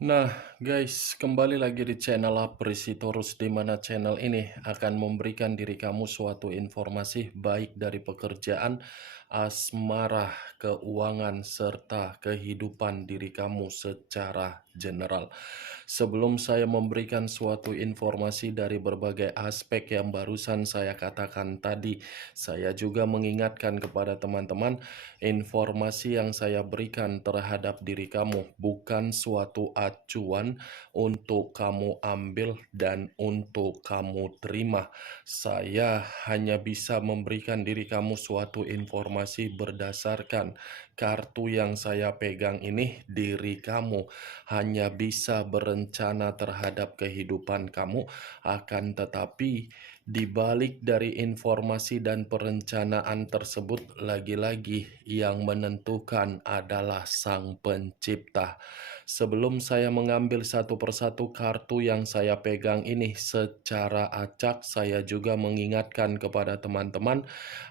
Nah, guys, kembali lagi di channel Apresitorus, di mana channel ini akan memberikan diri kamu suatu informasi baik dari pekerjaan, asmara, keuangan, serta kehidupan diri kamu secara general. Sebelum saya memberikan suatu informasi dari berbagai aspek yang barusan saya katakan tadi, saya juga mengingatkan kepada teman-teman, informasi yang saya berikan terhadap diri kamu bukan suatu acuan untuk kamu ambil dan untuk kamu terima. Saya hanya bisa memberikan diri kamu suatu informasi berdasarkan kartu yang saya pegang ini. Diri kamu hanya bisa berencana terhadap kehidupan kamu, akan tetapi di balik dari informasi dan perencanaan tersebut, lagi-lagi yang menentukan adalah Sang Pencipta. Sebelum saya mengambil satu persatu kartu yang saya pegang ini secara acak, saya juga mengingatkan kepada teman-teman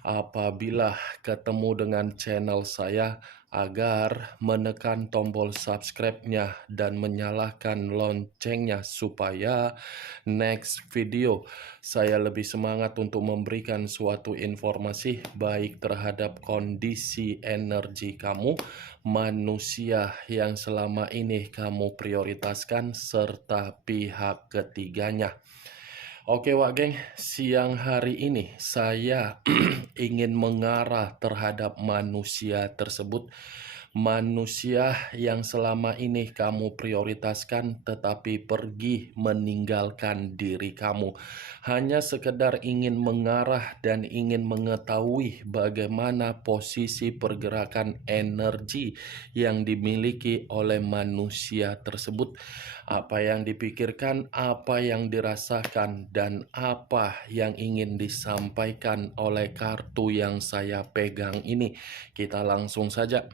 apabila ketemu dengan channel saya agar menekan tombol subscribe-nya dan menyalakan loncengnya supaya next video saya lebih semangat untuk memberikan suatu informasi baik terhadap kondisi energi kamu, manusia yang selama ini kamu prioritaskan, serta pihak ketiganya. Oke Wak Geng, siang hari ini saya ingin mengarah terhadap manusia tersebut. Manusia yang selama ini kamu prioritaskan tetapi pergi meninggalkan diri kamu. Hanya sekedar ingin mengarah dan ingin mengetahui bagaimana posisi pergerakan energi yang dimiliki oleh manusia tersebut. Apa yang dipikirkan, apa yang dirasakan, dan apa yang ingin disampaikan oleh kartu yang saya pegang ini. Kita langsung saja.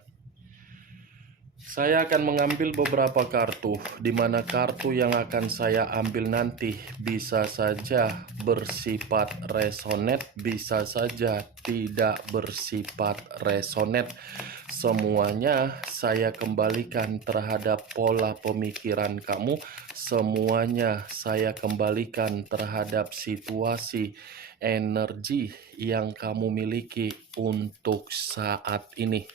Saya akan mengambil beberapa kartu, di mana kartu yang akan saya ambil nanti bisa saja bersifat resonet, bisa saja tidak bersifat resonet. Semuanya saya kembalikan terhadap pola pemikiran kamu, semuanya saya kembalikan terhadap situasi energi yang kamu miliki untuk saat ini.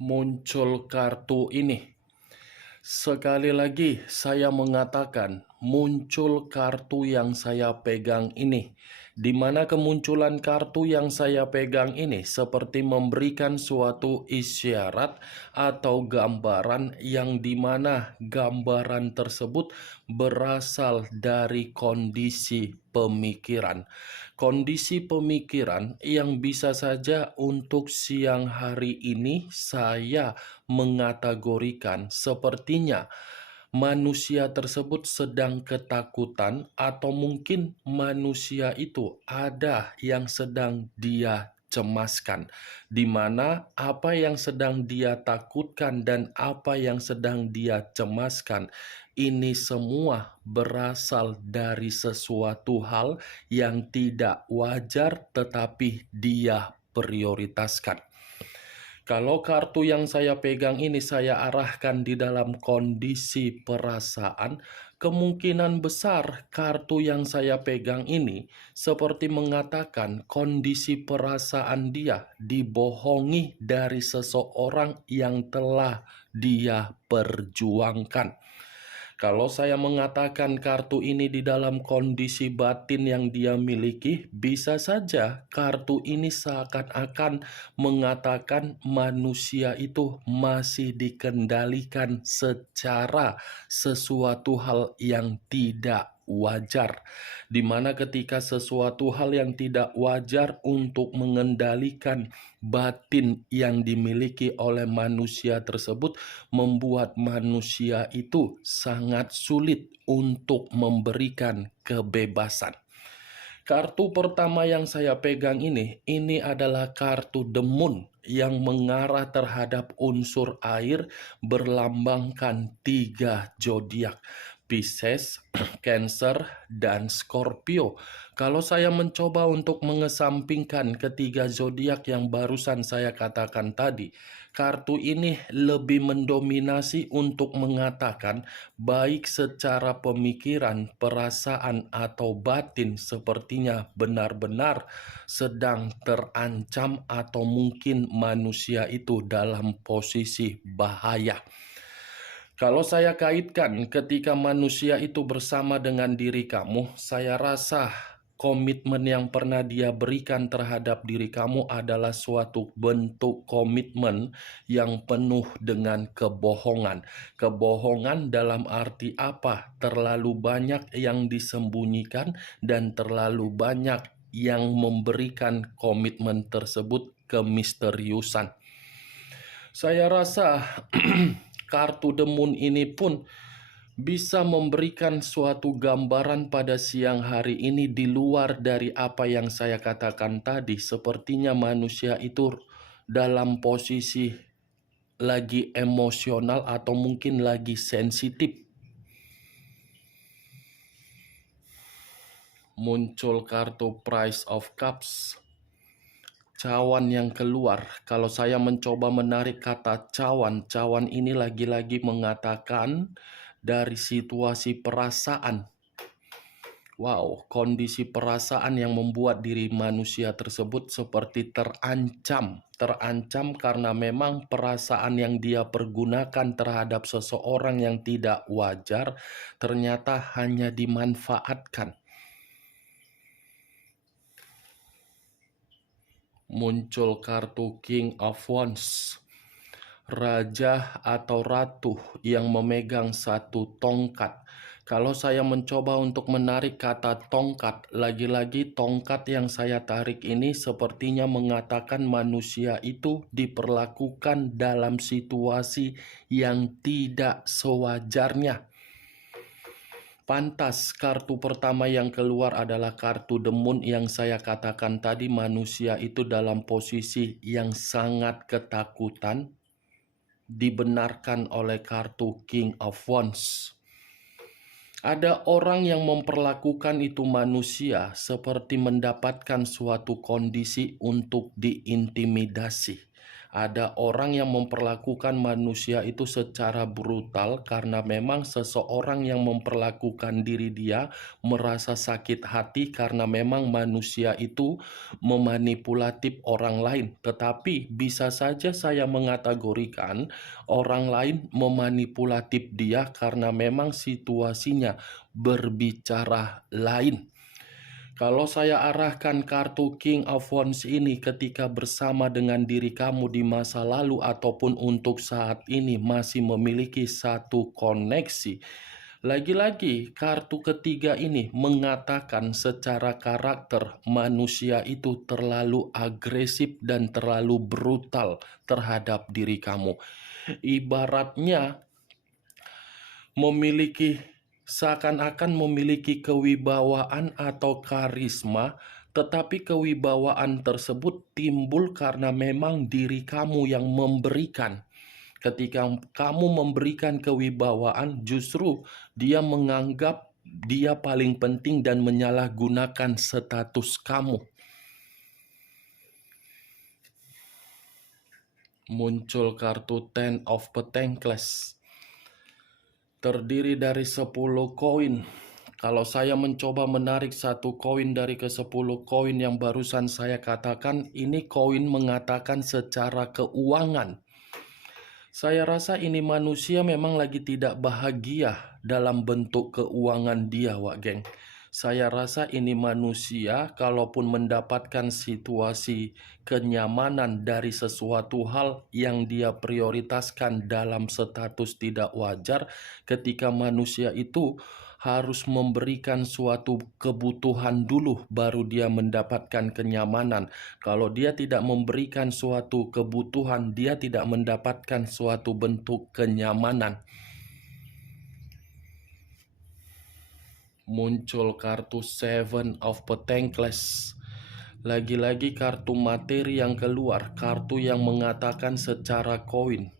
Muncul kartu ini. Sekali lagi saya mengatakan, muncul kartu yang saya pegang ini. Di mana kemunculan kartu yang saya pegang ini seperti memberikan suatu isyarat atau gambaran yang dimana gambaran tersebut berasal dari kondisi pemikiran. Kondisi pemikiran yang bisa saja untuk siang hari ini saya mengategorikan sepertinya manusia tersebut sedang ketakutan, atau mungkin manusia itu ada yang sedang dia cemaskan, di mana apa yang sedang dia takutkan dan apa yang sedang dia cemaskan ini semua berasal dari sesuatu hal yang tidak wajar tetapi dia prioritaskan. Kalau kartu yang saya pegang ini saya arahkan di dalam kondisi perasaan, kemungkinan besar kartu yang saya pegang ini seperti mengatakan kondisi perasaan dia dibohongi dari seseorang yang telah dia perjuangkan. Kalau saya mengatakan kartu ini di dalam kondisi batin yang dia miliki, bisa saja kartu ini seakan-akan mengatakan manusia itu masih dikendalikan secara sesuatu hal yang tidak wajar, di mana ketika sesuatu hal yang tidak wajar untuk mengendalikan batin yang dimiliki oleh manusia tersebut membuat manusia itu sangat sulit untuk memberikan kebebasan. Kartu pertama yang saya pegang ini adalah kartu The Moon yang mengarah terhadap unsur air berlambangkan 3 zodiak, Pisces, Cancer, dan Scorpio. Kalau saya mencoba untuk mengesampingkan ketiga zodiak yang barusan saya katakan tadi, kartu ini lebih mendominasi untuk mengatakan baik secara pemikiran, perasaan, atau batin sepertinya benar-benar sedang terancam atau mungkin manusia itu dalam posisi bahaya. Kalau saya kaitkan ketika manusia itu bersama dengan diri kamu, saya rasa komitmen yang pernah dia berikan terhadap diri kamu adalah suatu bentuk komitmen yang penuh dengan kebohongan. Kebohongan dalam arti apa? Terlalu banyak yang disembunyikan dan terlalu banyak yang memberikan komitmen tersebut kemisteriusan. Saya rasa kartu The Moon ini pun bisa memberikan suatu gambaran pada siang hari ini di luar dari apa yang saya katakan tadi. Sepertinya manusia itu dalam posisi lagi emosional atau mungkin lagi sensitif. Muncul kartu Price of Cups. Cawan yang keluar. Kalau saya mencoba menarik kata cawan, cawan ini lagi-lagi mengatakan dari situasi perasaan. Wow, kondisi perasaan yang membuat diri manusia tersebut seperti terancam. Terancam karena memang perasaan yang dia pergunakan terhadap seseorang yang tidak wajar ternyata hanya dimanfaatkan. Muncul kartu King of Wands, raja atau ratu yang memegang satu tongkat. Kalau saya mencoba untuk menarik kata tongkat, lagi-lagi tongkat yang saya tarik ini sepertinya mengatakan manusia itu diperlakukan dalam situasi yang tidak sewajarnya. Pantas kartu pertama yang keluar adalah kartu The Moon yang saya katakan tadi, manusia itu dalam posisi yang sangat ketakutan, dibenarkan oleh kartu King of Wands. Ada orang yang memperlakukan itu manusia seperti mendapatkan suatu kondisi untuk diintimidasi. Ada orang yang memperlakukan manusia itu secara brutal karena memang seseorang yang memperlakukan diri dia merasa sakit hati karena memang manusia itu memanipulatif orang lain. Tetapi bisa saja saya mengategorikan orang lain memanipulatif dia karena memang situasinya berbicara lain. Kalau saya arahkan kartu King of Wands ini ketika bersama dengan diri kamu di masa lalu ataupun untuk saat ini masih memiliki satu koneksi. Lagi-lagi kartu ketiga ini mengatakan secara karakter manusia itu terlalu agresif dan terlalu brutal terhadap diri kamu. Ibaratnya seakan-akan memiliki kewibawaan atau karisma, tetapi kewibawaan tersebut timbul karena memang diri kamu yang memberikan. Ketika kamu memberikan kewibawaan, justru dia menganggap dia paling penting dan menyalahgunakan status kamu. Muncul kartu Ten of Pentacles. Terdiri dari 10 koin. Kalau saya mencoba menarik satu koin dari ke-10 koin yang barusan saya katakan, ini koin mengatakan secara keuangan. Saya rasa ini manusia memang lagi tidak bahagia dalam bentuk keuangan dia, Wak Geng. Saya rasa ini manusia kalaupun mendapatkan situasi kenyamanan dari sesuatu hal yang dia prioritaskan dalam status tidak wajar, ketika manusia itu harus memberikan suatu kebutuhan dulu baru dia mendapatkan kenyamanan. Kalau dia tidak memberikan suatu kebutuhan, dia tidak mendapatkan suatu bentuk kenyamanan. Muncul kartu Seven of Pentacles. Lagi-lagi kartu materi yang keluar, kartu yang mengatakan secara koin.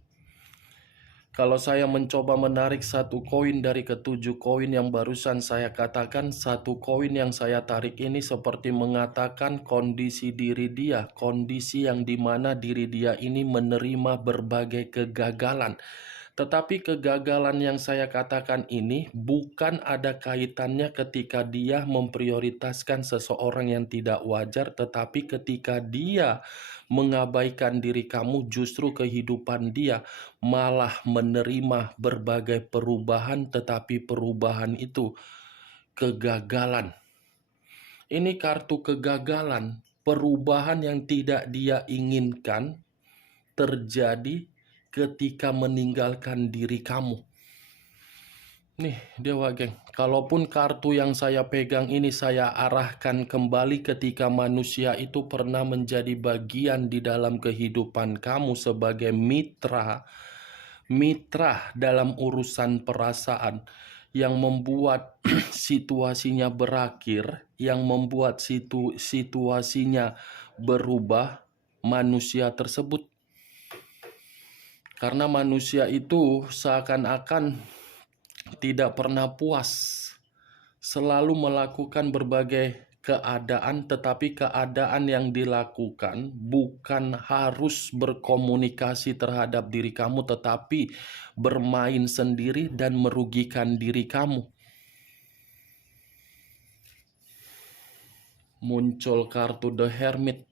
Kalau saya mencoba menarik satu koin dari ketujuh koin yang barusan saya katakan, satu koin yang saya tarik ini seperti mengatakan kondisi diri dia, kondisi yang dimana diri dia ini menerima berbagai kegagalan. Tetapi kegagalan yang saya katakan ini bukan ada kaitannya ketika dia memprioritaskan seseorang yang tidak wajar, tetapi ketika dia mengabaikan diri kamu, justru kehidupan dia malah menerima berbagai perubahan, tetapi perubahan itu kegagalan. Ini kartu kegagalan, perubahan yang tidak dia inginkan terjadi ketika meninggalkan diri kamu. Nih, Dewa Geng, kalaupun kartu yang saya pegang ini saya arahkan kembali ketika manusia itu pernah menjadi bagian di dalam kehidupan kamu sebagai mitra dalam urusan perasaan yang membuat situasinya berakhir, yang membuat situasinya berubah, manusia tersebut. Karena manusia itu seakan-akan tidak pernah puas, selalu melakukan berbagai keadaan, tetapi keadaan yang dilakukan bukan harus berkomunikasi terhadap diri kamu, tetapi bermain sendiri dan merugikan diri kamu. Muncul kartu The Hermit.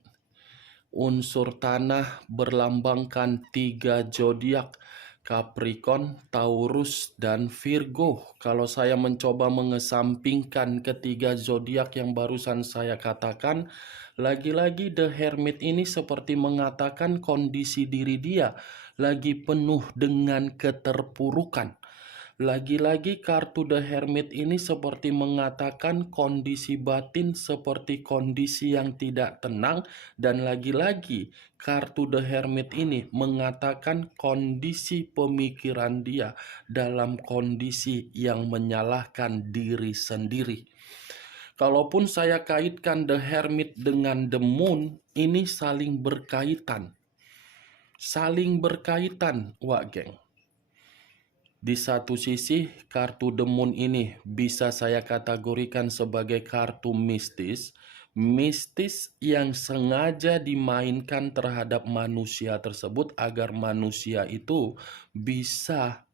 Unsur tanah berlambangkan 3 zodiak, Capricorn, Taurus, dan Virgo. Kalau saya mencoba mengesampingkan ketiga zodiak yang barusan saya katakan, lagi-lagi The Hermit ini seperti mengatakan kondisi diri dia lagi penuh dengan keterpurukan. Lagi-lagi kartu The Hermit ini seperti mengatakan kondisi batin seperti kondisi yang tidak tenang, dan lagi-lagi kartu The Hermit ini mengatakan kondisi pemikiran dia dalam kondisi yang menyalahkan diri sendiri. Kalaupun saya kaitkan The Hermit dengan The Moon, ini saling berkaitan. Saling berkaitan, Wak Geng. Di satu sisi, kartu The Moon ini bisa saya kategorikan sebagai kartu mistis. Mistis yang sengaja dimainkan terhadap manusia tersebut agar manusia itu bisa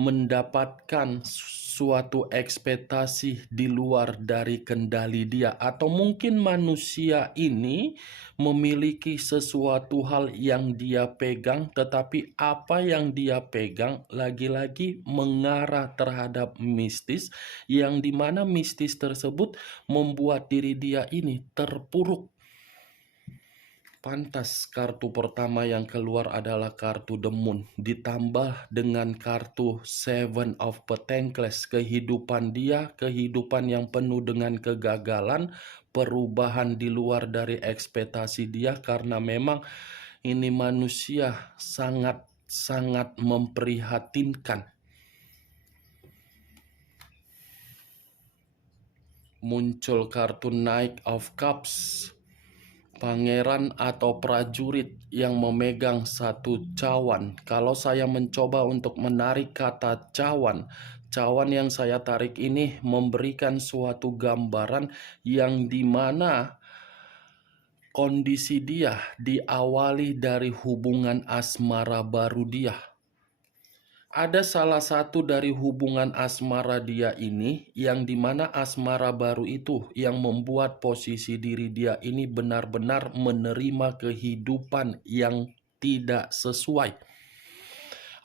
mendapatkan suatu ekspektasi di luar dari kendali dia, atau mungkin manusia ini memiliki sesuatu hal yang dia pegang, tetapi apa yang dia pegang lagi-lagi mengarah terhadap mistis, yang dimana mistis tersebut membuat diri dia ini terpuruk. Pantas kartu pertama yang keluar adalah kartu The Moon, ditambah dengan kartu Seven of Pentacles. Kehidupan dia, kehidupan yang penuh dengan kegagalan, perubahan di luar dari ekspektasi dia, karena memang ini manusia sangat memprihatinkan. Muncul kartu Knight of Cups. Pangeran atau prajurit yang memegang satu cawan. Kalau saya mencoba untuk menarik kata cawan, cawan yang saya tarik ini memberikan suatu gambaran yang dimana kondisi dia diawali dari hubungan asmara baru dia. Ada salah satu dari hubungan asmara dia ini yang dimana asmara baru itu yang membuat posisi diri dia ini benar-benar menerima kehidupan yang tidak sesuai.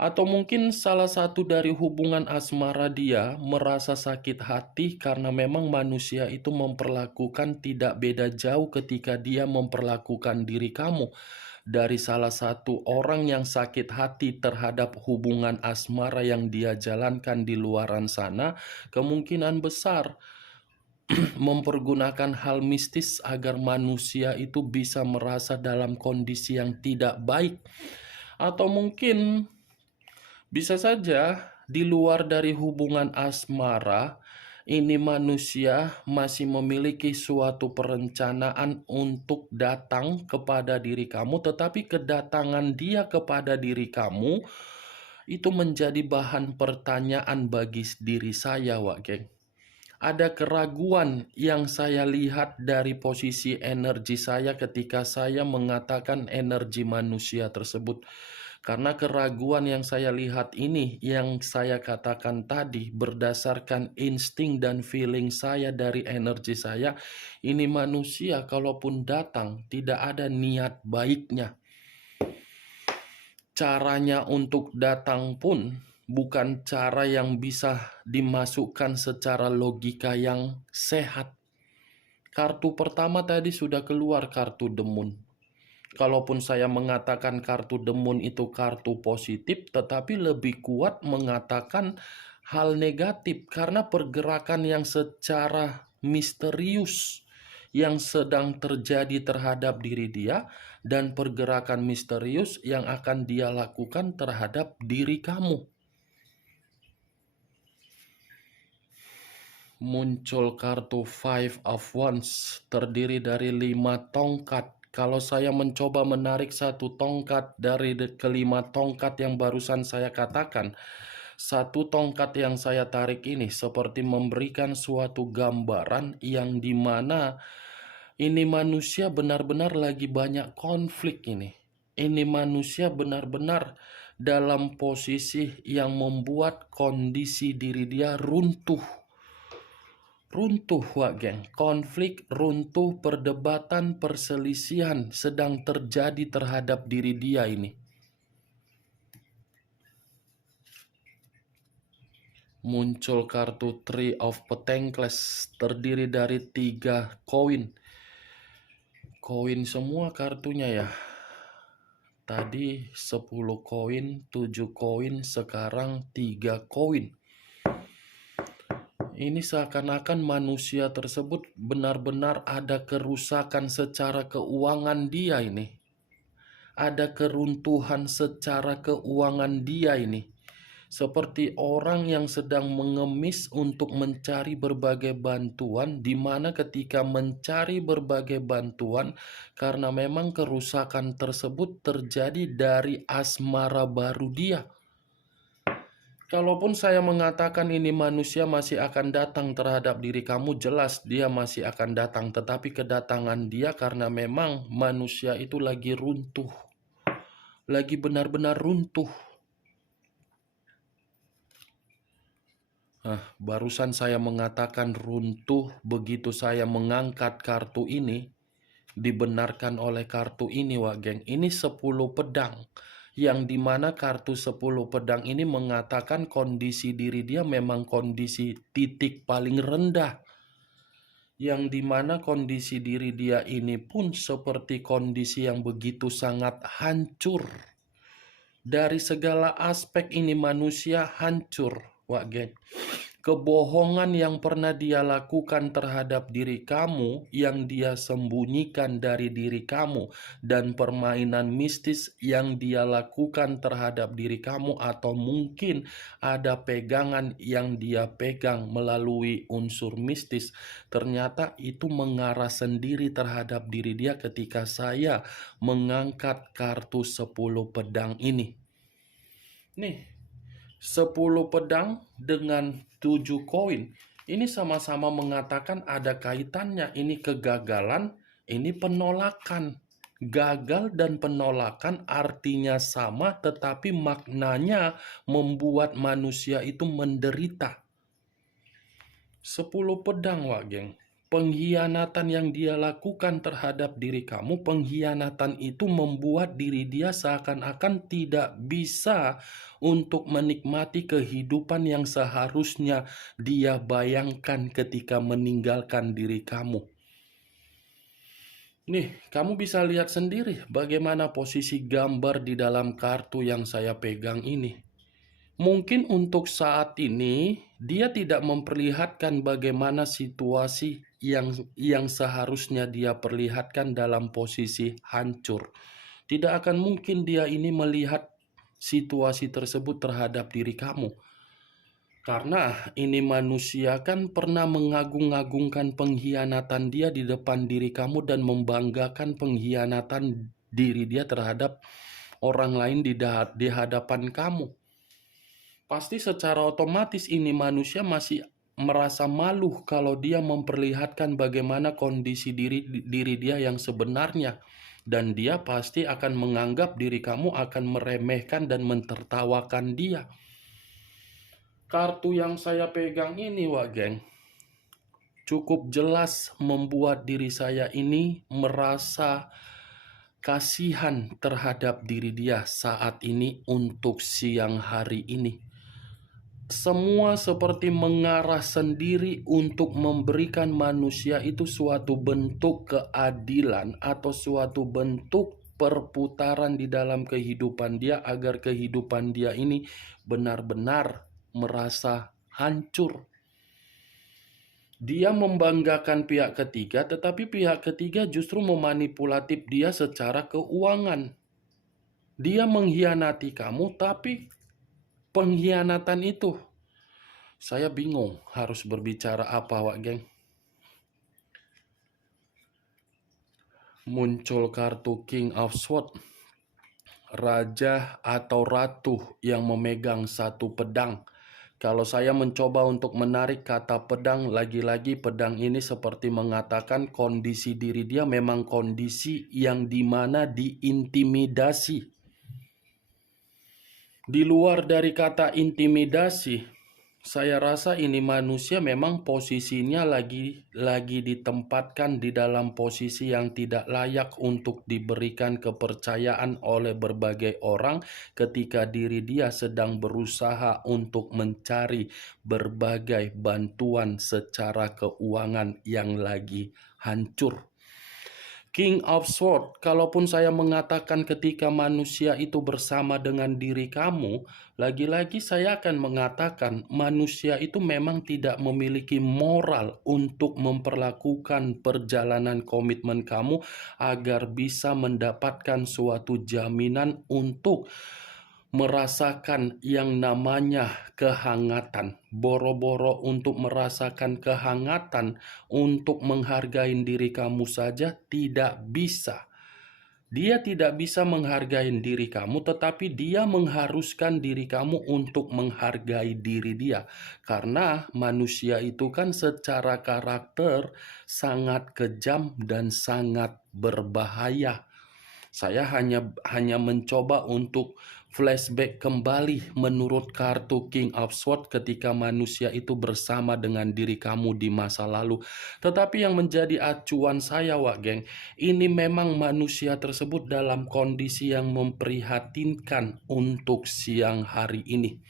Atau mungkin salah satu dari hubungan asmara dia merasa sakit hati karena memang manusia itu memperlakukan tidak beda jauh ketika dia memperlakukan diri kamu. Dari salah satu orang yang sakit hati terhadap hubungan asmara yang dia jalankan di luaran sana, kemungkinan besar mempergunakan hal mistis agar manusia itu bisa merasa dalam kondisi yang tidak baik. Atau mungkin bisa saja di luar dari hubungan asmara, Ini manusia masih memiliki suatu perencanaan untuk datang kepada diri kamu, tetapi kedatangan dia kepada diri kamu itu menjadi bahan pertanyaan bagi diri saya, Wak geng. Ada keraguan yang saya lihat dari posisi energi saya ketika saya mengatakan energi manusia tersebut. Karena keraguan yang saya lihat ini, yang saya katakan tadi, berdasarkan insting dan feeling saya dari energi saya, ini manusia kalaupun datang tidak ada niat baiknya. Caranya untuk datang pun bukan cara yang bisa dimasukkan secara logika yang sehat. Kartu pertama tadi sudah keluar, kartu demun. Kalaupun saya mengatakan kartu demun itu kartu positif, tetapi lebih kuat mengatakan hal negatif karena pergerakan yang secara misterius yang sedang terjadi terhadap diri dia dan pergerakan misterius yang akan dia lakukan terhadap diri kamu. Muncul kartu Five of Wands terdiri dari 5 tongkat. Kalau saya mencoba menarik satu tongkat dari kelima tongkat yang barusan saya katakan, satu tongkat yang saya tarik ini seperti memberikan suatu gambaran yang dimana ini manusia benar-benar lagi banyak konflik ini. Ini manusia benar-benar dalam posisi yang membuat kondisi diri dia runtuh. Runtuh, Wak geng. Konflik, runtuh, perdebatan, perselisihan sedang terjadi terhadap diri dia ini. Muncul kartu Three of Pentacles terdiri dari 3 koin. Koin semua kartunya ya. Tadi 10 koin, 7 koin, sekarang 3 koin. Ini seakan-akan manusia tersebut benar-benar ada kerusakan secara keuangan dia ini. Ada keruntuhan secara keuangan dia ini. Seperti orang yang sedang mengemis untuk mencari berbagai bantuan, di mana ketika mencari berbagai bantuan, karena memang kerusakan tersebut terjadi dari asmara baru dia. Kalaupun saya mengatakan ini manusia masih akan datang terhadap diri kamu, jelas dia masih akan datang. Tetapi kedatangan dia karena memang manusia itu lagi runtuh. Lagi benar-benar runtuh. Barusan saya mengatakan runtuh, begitu saya mengangkat kartu ini, dibenarkan oleh kartu ini, Wak geng. Ini 10 pedang. Yang dimana kartu 10 pedang ini mengatakan kondisi diri dia memang kondisi titik paling rendah. Yang dimana kondisi diri dia ini pun seperti kondisi yang begitu sangat hancur. Dari segala aspek ini manusia hancur, Wak geng. Kebohongan yang pernah dia lakukan terhadap diri kamu, yang dia sembunyikan dari diri kamu, dan permainan mistis yang dia lakukan terhadap diri kamu, atau mungkin ada pegangan yang dia pegang melalui unsur mistis, ternyata itu mengarah sendiri terhadap diri dia ketika saya mengangkat kartu 10 pedang ini. Nih, 10 pedang dengan 7 koin. Ini sama-sama mengatakan ada kaitannya. Ini kegagalan, ini penolakan. Gagal dan penolakan artinya sama, tetapi maknanya membuat manusia itu menderita. 10 pedang, Wak geng. Pengkhianatan yang dia lakukan terhadap diri kamu, pengkhianatan itu membuat diri dia seakan-akan tidak bisa untuk menikmati kehidupan yang seharusnya dia bayangkan ketika meninggalkan diri kamu. Nih, kamu bisa lihat sendiri bagaimana posisi gambar di dalam kartu yang saya pegang ini. Mungkin untuk saat ini dia tidak memperlihatkan bagaimana situasi yang seharusnya dia perlihatkan dalam posisi hancur. Tidak akan mungkin dia ini melihat situasi tersebut terhadap diri kamu. Karena ini manusia kan pernah mengagung-agungkan pengkhianatan dia di depan diri kamu dan membanggakan pengkhianatan diri dia terhadap orang lain di hadapan kamu. Pasti secara otomatis ini manusia masih merasa malu kalau dia memperlihatkan bagaimana kondisi diri dia yang sebenarnya. Dan dia pasti akan menganggap diri kamu akan meremehkan dan mentertawakan dia. Kartu yang saya pegang ini, Wak Geng, cukup jelas membuat diri saya ini merasa kasihan terhadap diri dia saat ini untuk siang hari ini. Semua seperti mengarah sendiri untuk memberikan manusia itu suatu bentuk keadilan atau suatu bentuk perputaran di dalam kehidupan dia agar kehidupan dia ini benar-benar merasa hancur. Dia membanggakan pihak ketiga, tetapi pihak ketiga justru memanipulatif dia secara keuangan. Dia mengkhianati kamu, tapi pengkhianatan itu, saya bingung harus berbicara apa, Wak Geng. Muncul kartu King of Swords, raja atau ratu yang memegang satu pedang. Kalau saya mencoba untuk menarik kata pedang, lagi-lagi pedang ini seperti mengatakan kondisi diri dia memang kondisi yang dimana diintimidasi. Di luar dari kata intimidasi, saya rasa ini manusia memang posisinya lagi ditempatkan di dalam posisi yang tidak layak untuk diberikan kepercayaan oleh berbagai orang ketika diri dia sedang berusaha untuk mencari berbagai bantuan secara keuangan yang lagi hancur. King of Sword, kalaupun saya mengatakan ketika manusia itu bersama dengan diri kamu, lagi-lagi saya akan mengatakan manusia itu memang tidak memiliki moral untuk memperlakukan perjalanan komitmen kamu agar bisa mendapatkan suatu jaminan untuk merasakan yang namanya kehangatan. Boro-boro untuk merasakan kehangatan, untuk menghargai diri kamu saja tidak bisa. Dia tidak bisa menghargai diri kamu, tetapi dia mengharuskan diri kamu untuk menghargai diri dia. Karena manusia itu kan secara karakter sangat kejam dan sangat berbahaya. Saya hanya mencoba untuk flashback kembali menurut kartu King of Swords ketika manusia itu bersama dengan diri kamu di masa lalu. Tetapi yang menjadi acuan saya, Wak Geng, ini memang manusia tersebut dalam kondisi yang memprihatinkan untuk siang hari ini.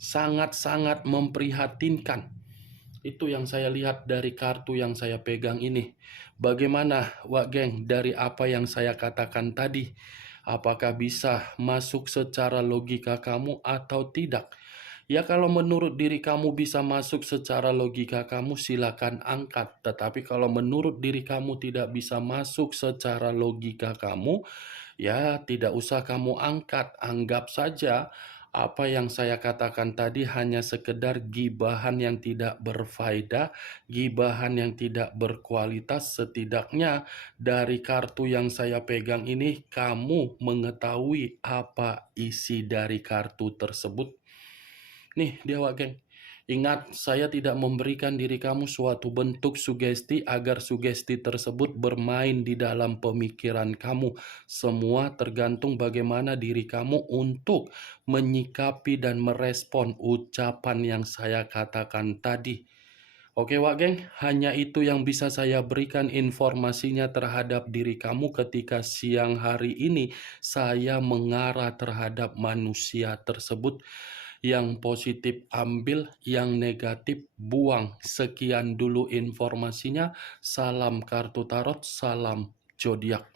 Sangat-sangat memprihatinkan. Itu yang saya lihat dari kartu yang saya pegang ini. Bagaimana, Wak Geng, dari apa yang saya katakan tadi? Apakah bisa masuk secara logika kamu atau tidak? Ya, kalau menurut diri kamu bisa masuk secara logika kamu, silakan angkat. Tetapi kalau menurut diri kamu tidak bisa masuk secara logika kamu, ya tidak usah kamu angkat. Anggap saja apa yang saya katakan tadi hanya sekedar gibahan yang tidak berfaedah, gibahan yang tidak berkualitas. Setidaknya dari kartu yang saya pegang ini, kamu mengetahui apa isi dari kartu tersebut. Nih dia, Wak Geng. Ingat, saya tidak memberikan diri kamu suatu bentuk sugesti agar sugesti tersebut bermain di dalam pemikiran kamu. Semua tergantung bagaimana diri kamu untuk menyikapi dan merespon ucapan yang saya katakan tadi. Oke, Wak Geng, hanya itu yang bisa saya berikan informasinya terhadap diri kamu ketika siang hari ini saya mengarah terhadap manusia tersebut. Yang positif ambil, yang negatif buang. Sekian dulu informasinya. Salam kartu tarot, salam zodiak.